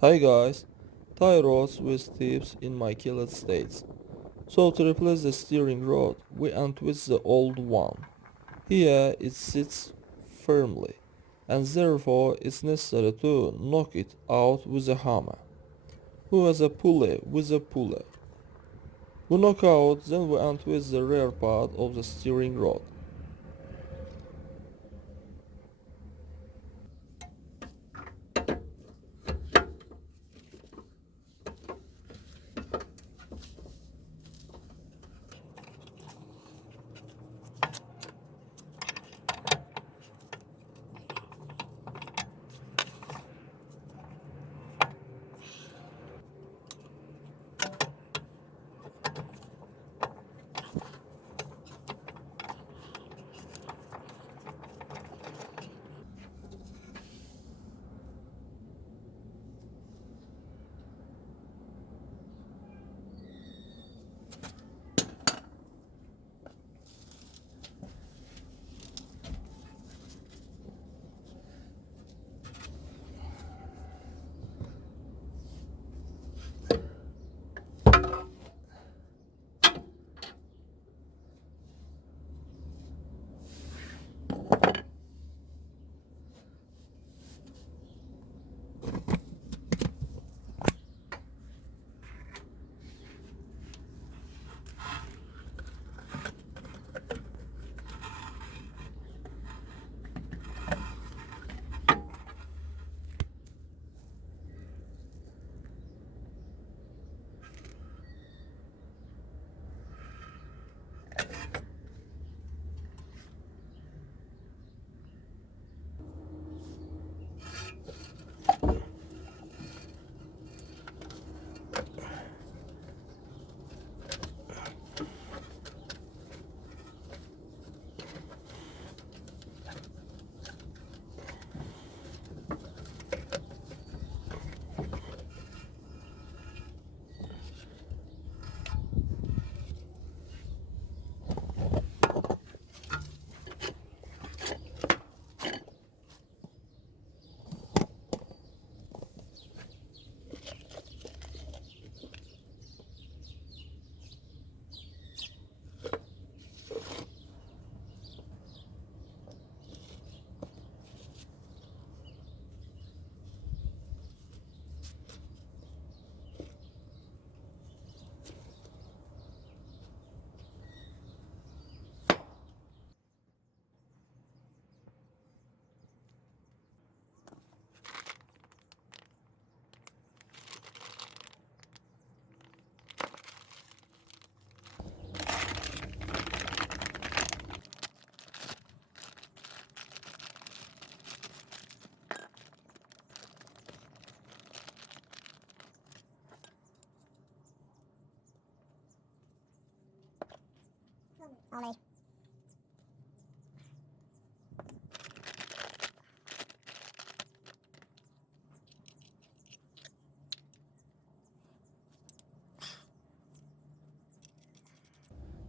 Hi guys, tie rods with tips in my killed states. So to replace the steering rod, we untwist the old one. Here it sits firmly, and therefore it's necessary to knock it out with a hammer. Who has a pulley with a pulley? We knock out, then we untwist the rear part of the steering rod. Ollie.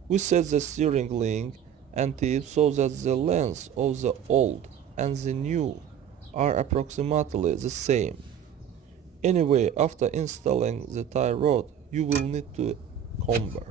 We set the steering link and tip so that the lengths of the old and the new are approximately the same. Anyway, after installing the tie rod, you will need to camber.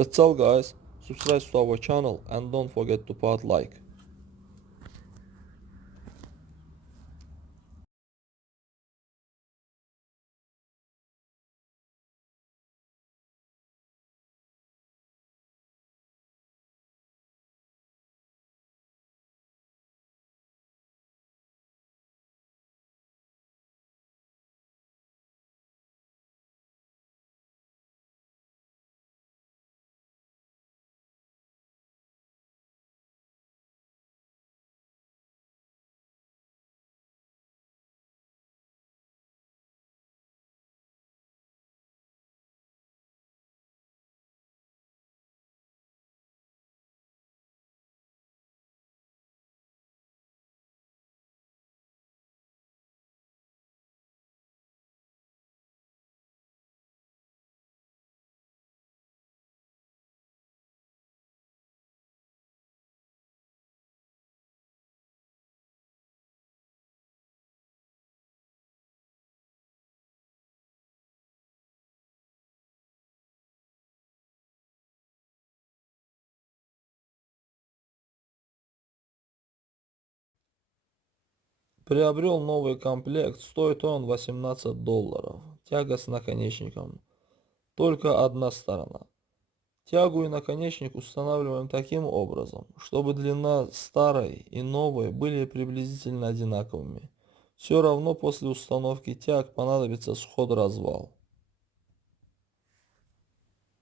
That's all guys, subscribe to our channel and don't forget to put like. Приобрел новый комплект, стоит он $18. Тяга с наконечником. Только одна сторона. Тягу и наконечник устанавливаем таким образом, чтобы длина старой и новой были приблизительно одинаковыми. Все равно после установки тяг понадобится сход-развал.